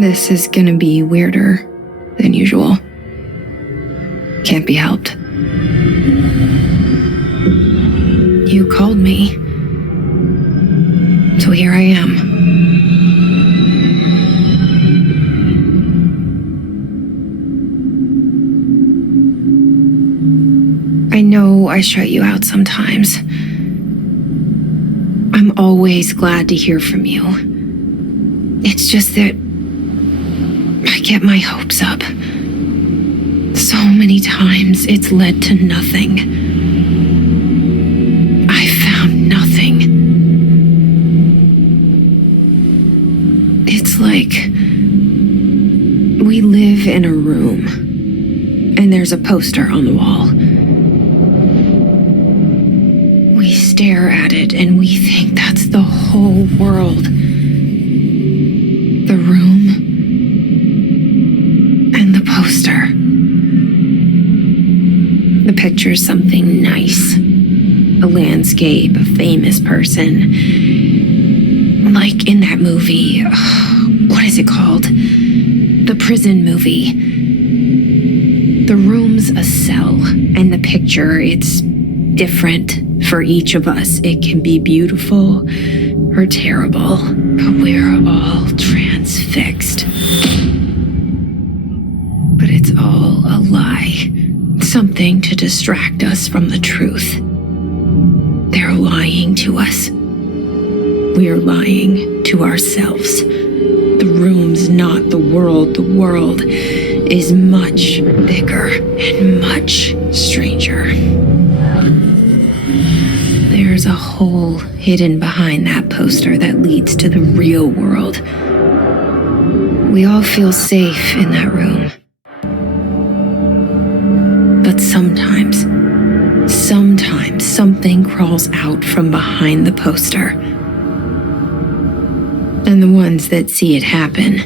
This is gonna be weirder than usual. Can't be helped. You called me, so here I am. I know I shut you out sometimes. I'm always glad to hear from you. It's just that I get my hopes up. So many times it's led to nothing. I found nothing. It's like we live in a room and there's a poster on the wall. We stare at it and we think that's the whole world. The room and the poster. The picture's something nice. A landscape, a famous person. Like in that movie, what is it called? The prison movie. The room's a cell, and the picture, it's different for each of us. It can be beautiful or terrible, but we're all transfixed. But it's all a lie. Something to distract us from the truth. They're lying to us. We're lying to ourselves. The room's not the world. The world is much bigger and much stranger. There's a hole hidden behind that poster that leads to the real world. We all feel safe in that room. But sometimes something crawls out from behind the poster. And the ones that see it happen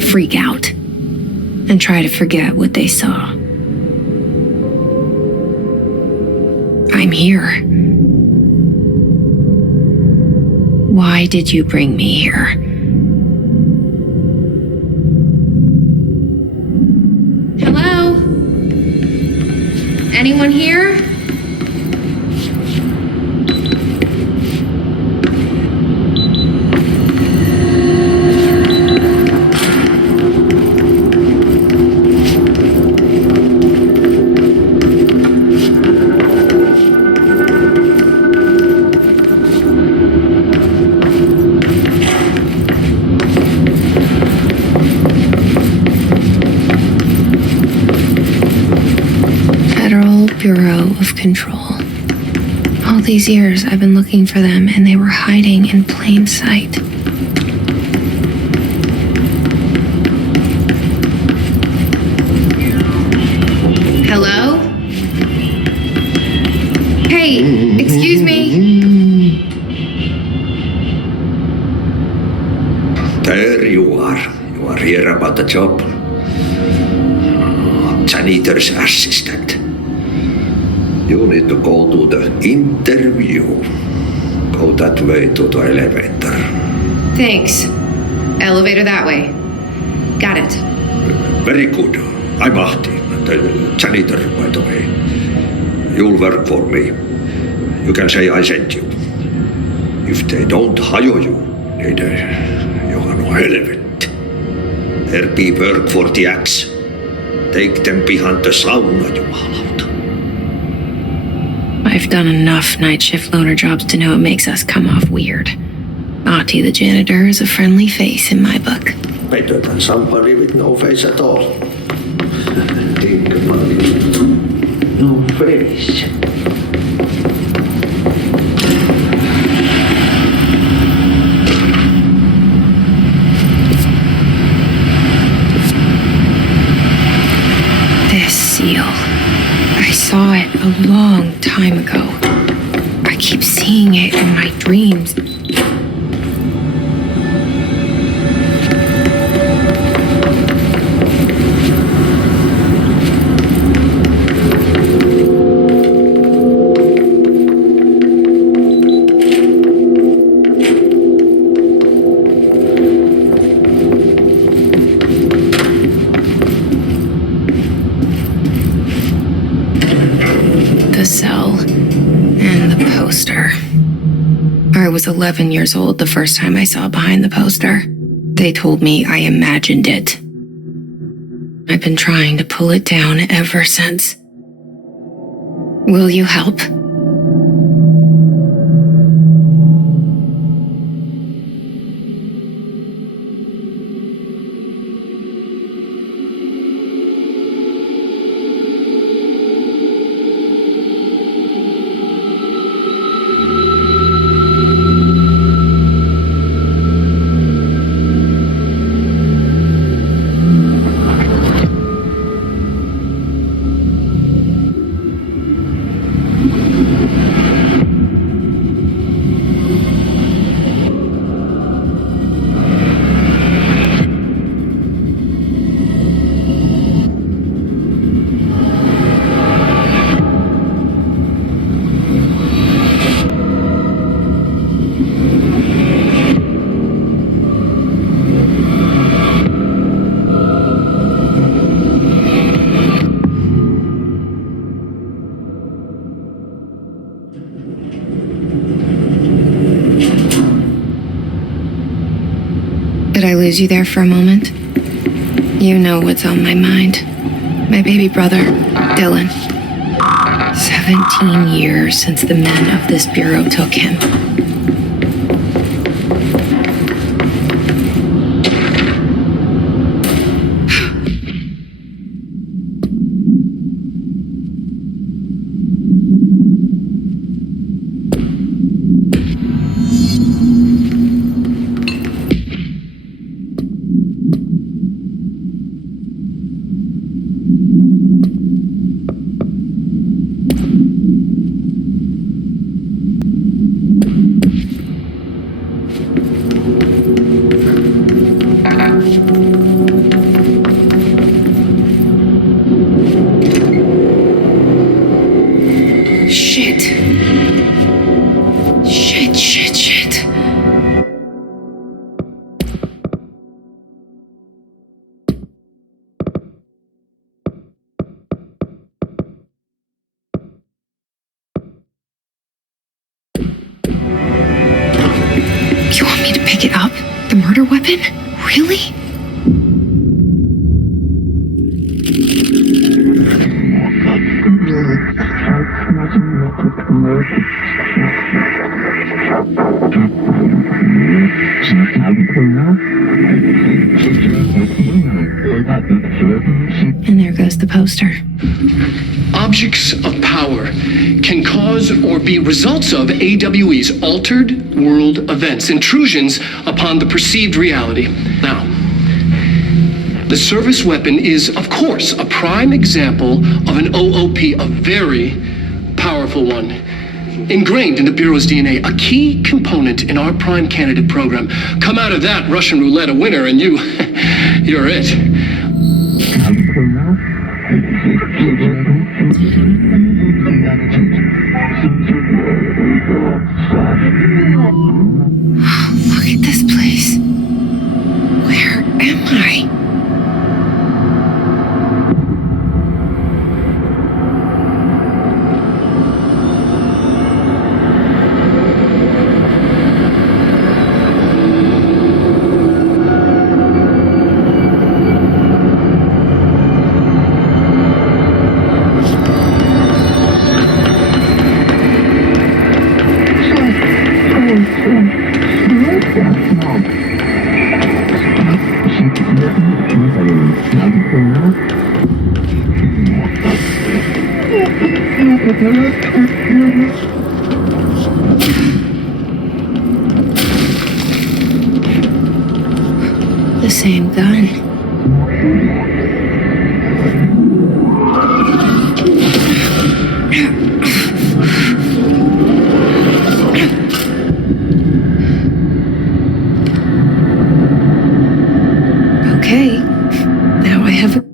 freak out and try to forget what they saw. I'm here. Why did you bring me here? Hello? Anyone here? Bureau of Control. All these years I've been looking for them and they were hiding in plain sight. Hello? Hey, excuse me. There you are. You are here about the job. Janitor's assistant. You need to go to the interview. Go that way to the elevator. Thanks. Elevator that way. Got it. Very good. I'm Ahti, the janitor, by the way. You'll work for me. You can say I sent you. If they don't hire you, you are no helvet. There be work for the axe. Take them behind the sauna, jumalauta. I've done enough night shift loner jobs to know it makes us come off weird. Ahti the janitor is a friendly face in my book. Better than somebody with no face at all. Think about it. No face. This seal. I saw it a long time ago. I keep seeing it in my dreams. poster. I was 11 years old the first time I saw behind the poster. They told me I imagined it. I've been trying to pull it down ever since. Will you help? Did I lose you there for a moment? You know what's on my mind. My baby brother, Dylan. 17 years since the men of this bureau took him. Shit. You want me to pick it up? The murder weapon? Really? And there goes the poster. Objects of power can cause or be results of AWE's altered world events, intrusions upon the perceived reality. Now, the service weapon is, of course, a prime example of an OOP, a very powerful one. Ingrained in the Bureau's DNA, a key component in our prime candidate program. Come out of that Russian roulette a winner and you're it. Look at this place. Where am I? The same gun. Okay, now I have a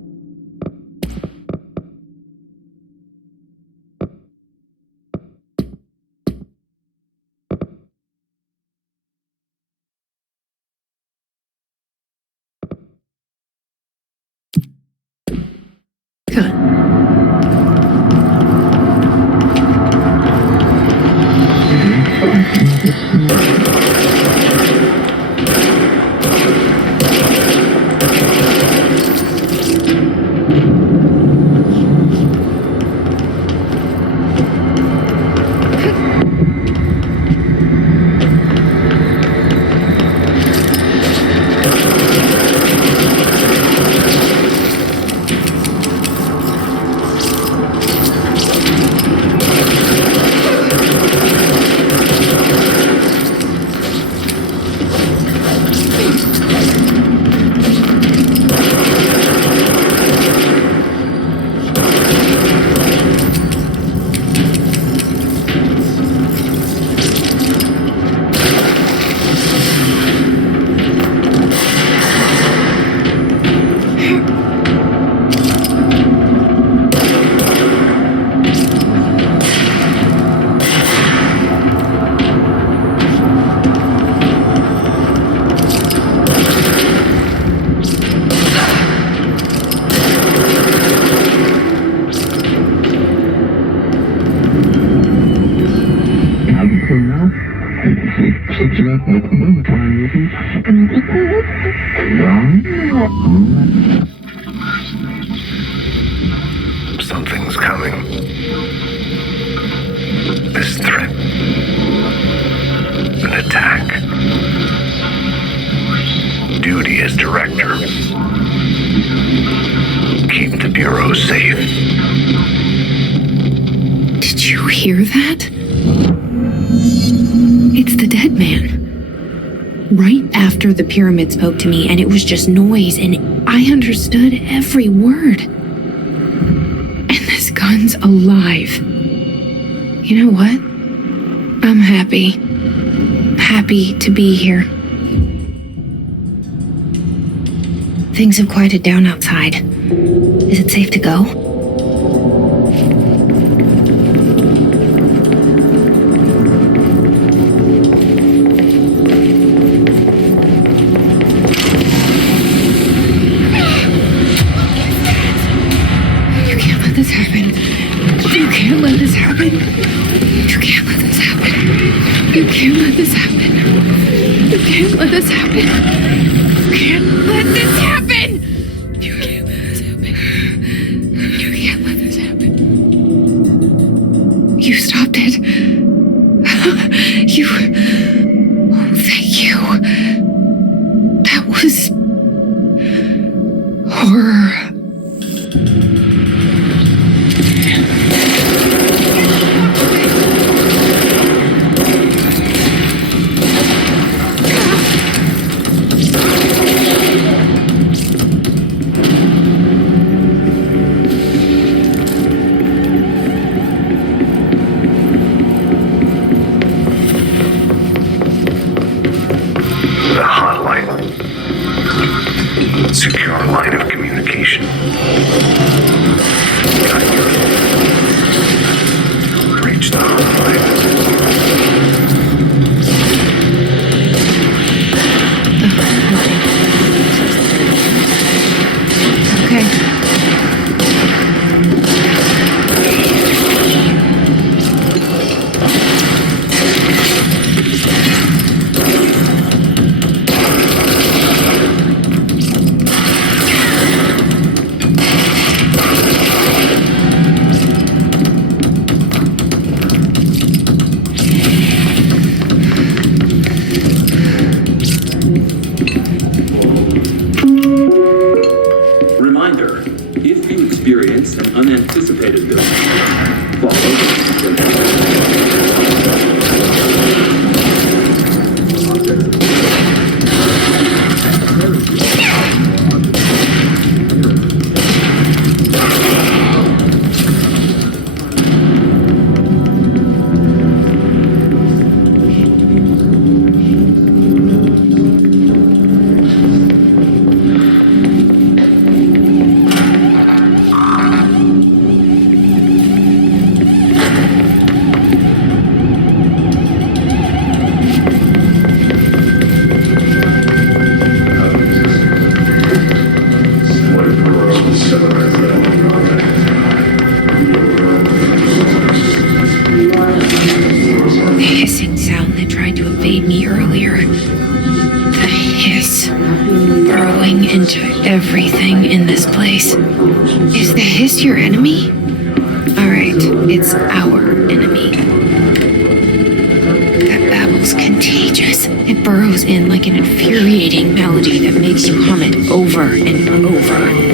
Something's coming. This threat. An attack. Duty as director. Keep the Bureau safe. Did you hear that? It's the dead man. Right after the pyramid spoke to me, and it was just noise, and I understood every word. And this gun's alive. You know what? I'm happy. Happy to be here. Things have quieted down outside. Is it safe to go? You can't let this happen. You can't let this happen. You can't let this happen. You can't let this happen. You can't let this happen. You can't let this happen. You can't let this happen. You can't let this happen. You stopped it. You. Oh, thank you. That was horror. The hotline. Secure line of communication. Reach the hotline. Okay. Reminder, if you experience an unanticipated visit, follow The hissing sound that tried to evade me earlier. The hiss burrowing into everything in this place. Is the hiss your enemy? Alright, it's our enemy. That babble's contagious. It burrows in like an infuriating melody that makes you hum it over and over.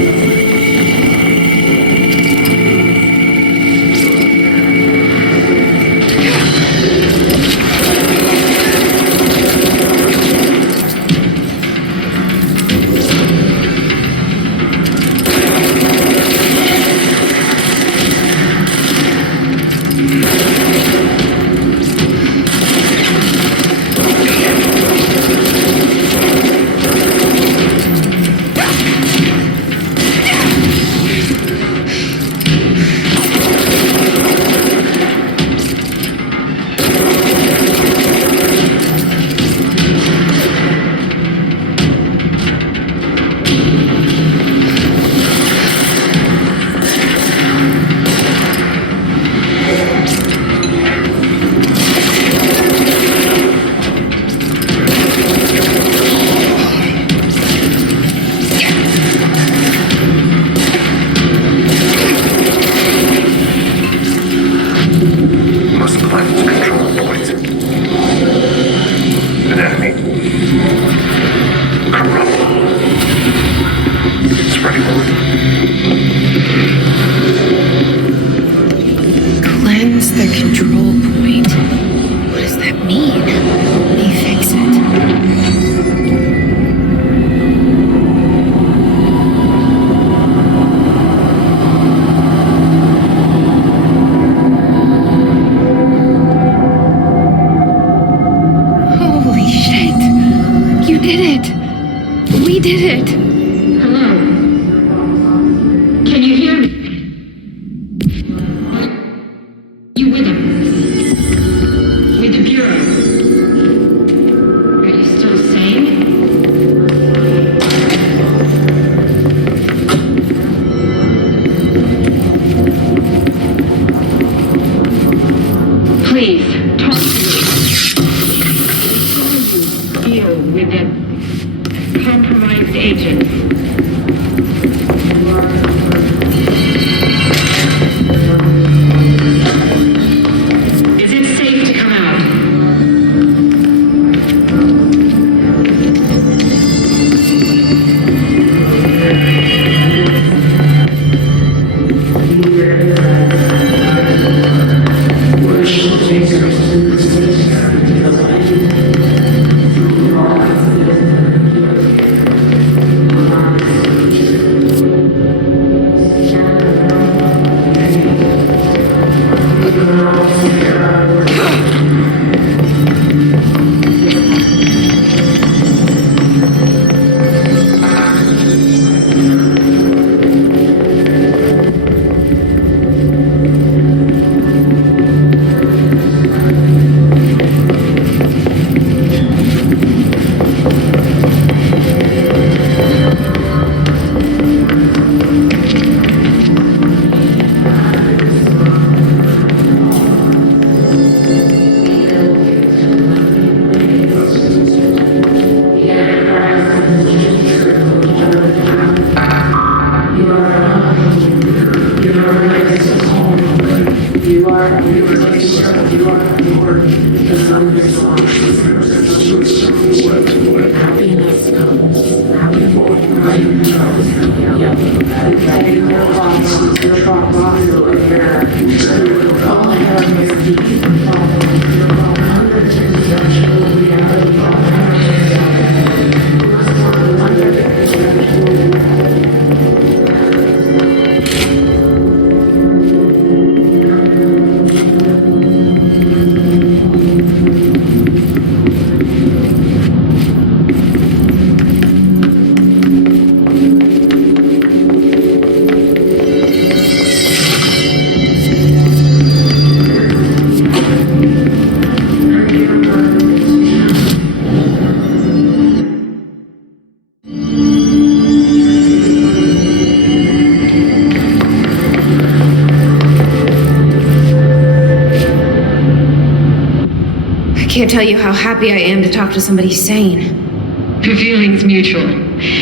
I can't tell you how happy I am to talk to somebody sane. The feeling's mutual.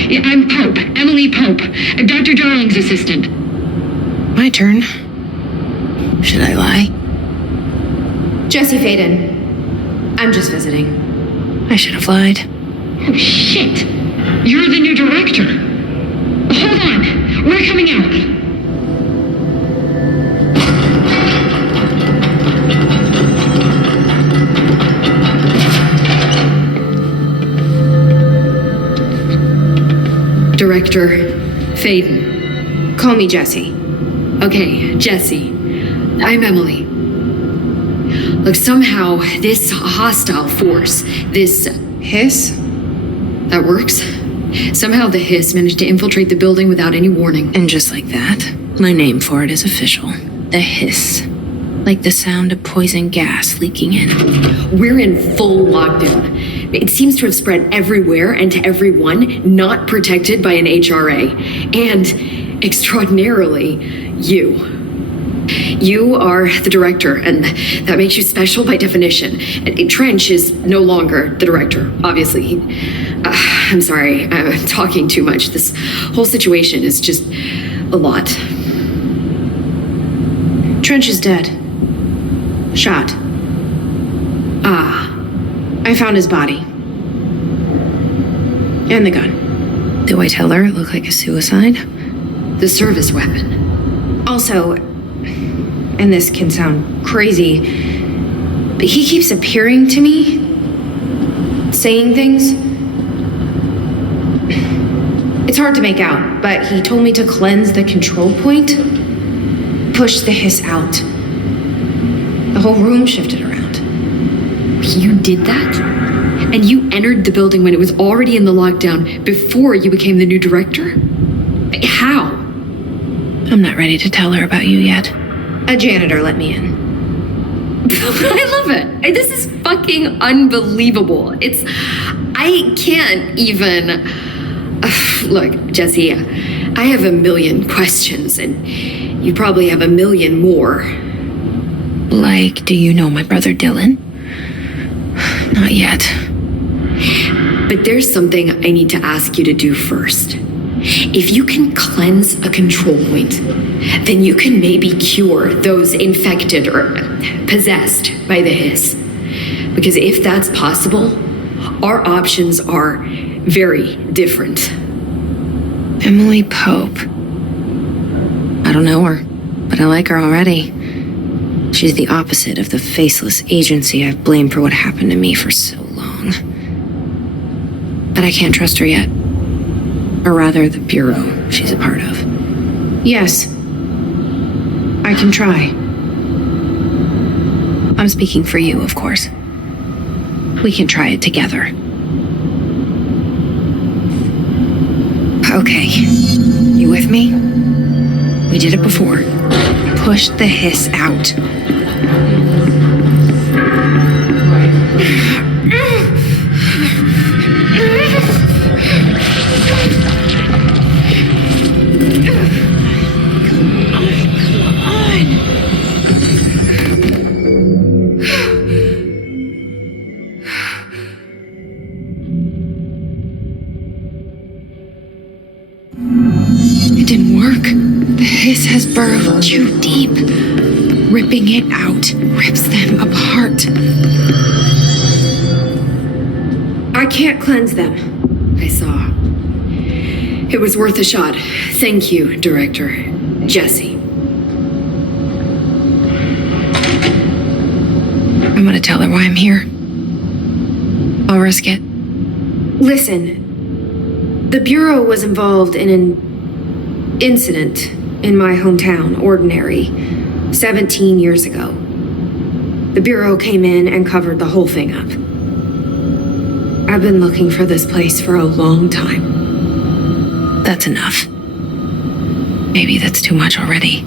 Yeah, I'm Pope, Emily Pope, Dr. Darling's assistant. My turn. Should I lie? Jesse Faden. I'm just visiting. I should have lied. Oh, shit. You're the new director. Hold on. We're coming out. Director Faden. Call me Jesse. Okay, Jesse. I'm Emily. Look, somehow this hostile force, this Hiss? that works. Somehow the hiss managed to infiltrate the building without any warning. And just like that, my name for it is official. The hiss. Like the sound of poison gas leaking in. We're in full lockdown. It seems to have spread everywhere and to everyone not protected by an HRA. And, extraordinarily, you. You are the director, and that makes you special by definition. And Trench is no longer the director, obviously. I'm sorry, I'm talking too much. This whole situation is just a lot. Trench is dead. Shot. I found his body. And the gun. Do I tell her it looked like a suicide? The service weapon. Also, and this can sound crazy, but he keeps appearing to me, saying things. It's hard to make out, but he told me to cleanse the control point, push the hiss out. The whole room shifted around. You did that? And you entered the building when it was already in the lockdown before you became the new director? How? I'm not ready to tell her about you yet. A janitor let me in. I love it. This is fucking unbelievable. I can't even... Look, Jesse, I have a million questions, and you probably have a million more. Like, do you know my brother Dylan? Not yet. But there's something I need to ask you to do first. If you can cleanse a control point, then you can maybe cure those infected or possessed by the hiss. Because if that's possible, our options are very different. Emily Pope. I don't know her, but I like her already. She's the opposite of the faceless agency I've blamed for what happened to me for so long. But I can't trust her yet. Or rather, the bureau she's a part of. Yes. I can try. I'm speaking for you, of course. We can try it together. Okay. You with me? We did it before. Push the hiss out. It didn't work. The hiss has burrowed too deep. Ripping it out rips them apart. I can't cleanse them. I saw. It was worth a shot. Thank you, Director. Jesse. I'm gonna tell her why I'm here. I'll risk it. Listen, the Bureau was involved in an incident in my hometown, Ordinary, 17 years ago. The Bureau came in and covered the whole thing up. I've been looking for this place for a long time. That's enough. Maybe that's too much already.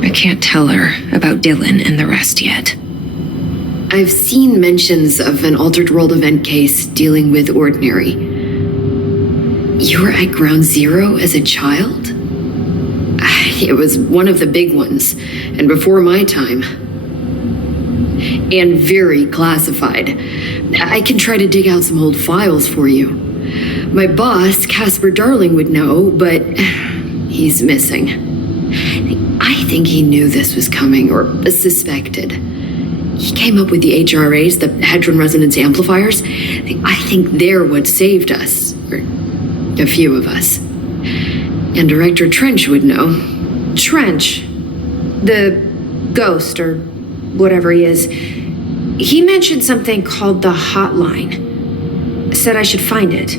I can't tell her about Dylan and the rest yet. I've seen mentions of an Altered World event case dealing with Ordinary. You were at Ground Zero as a child? It was one of the big ones, and before my time. And very classified. I can try to dig out some old files for you. My boss, Casper Darling, would know, but he's missing. I think he knew this was coming, or suspected. He came up with the HRAs, the Hadron Resonance Amplifiers. I think they're what saved us. Or a few of us. And Director Trench would know. Trench, the ghost, or whatever he is, he mentioned something called the hotline. Said I should find it.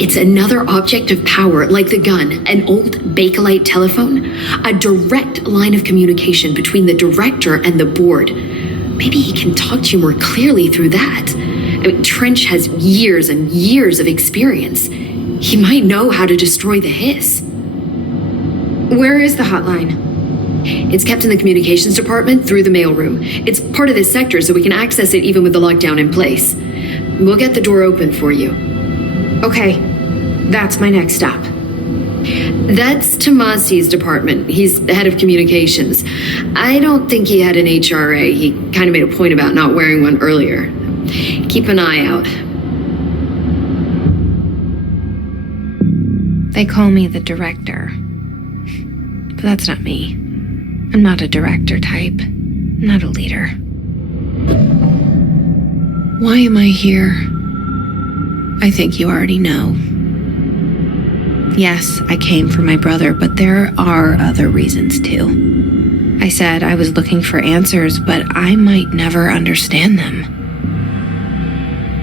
It's another object of power, like the gun, an old Bakelite telephone, a direct line of communication between the director and the board. Maybe he can talk to you more clearly through that. I mean, Trench has years and years of experience. He might know how to destroy the hiss. Where is the hotline? It's kept in the communications department through the mailroom. It's part of this sector, so we can access it even with the lockdown in place. We'll get the door open for you. Okay, that's my next stop. That's Tomasi's department. He's the head of communications. I don't think he had an HRA. He kind of made a point about not wearing one earlier. Keep an eye out. They call me the director. But that's not me. I'm not a director type. I'm not a leader. Why am I here? I think you already know. Yes, I came for my brother, but there are other reasons too. I said I was looking for answers, but I might never understand them.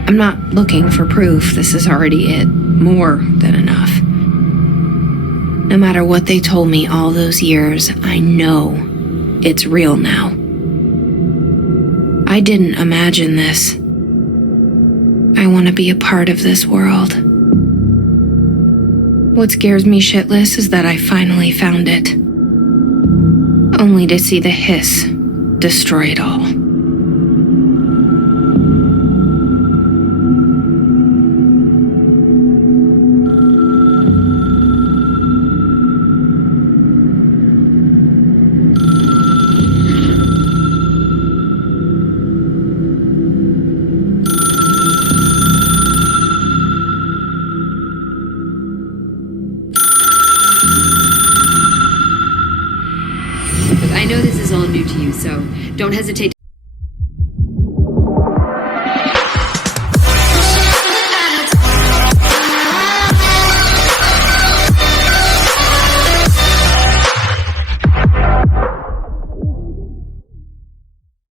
I'm not looking for proof. This is already it. More than enough. No matter what they told me all those years, I know it's real now. I didn't imagine this. I want to be a part of this world. What scares me shitless is that I finally found it. Only to see the hiss destroy it all. I know this is all new to you, so don't hesitate